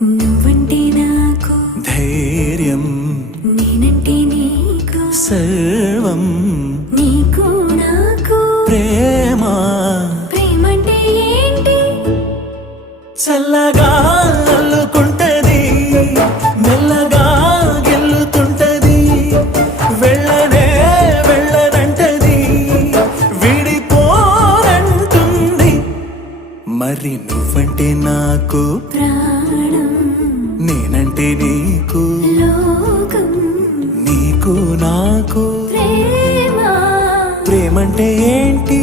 నువ్వంటే నాకు ధైర్యం, నేనంటే నీకు సర్వం, నీకు నాకు ప్రేమ. ప్రేమంటే ఏంటి? చల్లగా అల్లుకుంటది, మెల్లగా గెల్లుతుంటది, వెళ్ళనే వెళ్ళనంటది, విడిపోనంటుంది. మరి నువ్వంటే నాకు ప్రాణం, నేనంటే నీకు లోకం, నీకు నాకు ప్రేమ. ప్రేమంటే ఏంటి?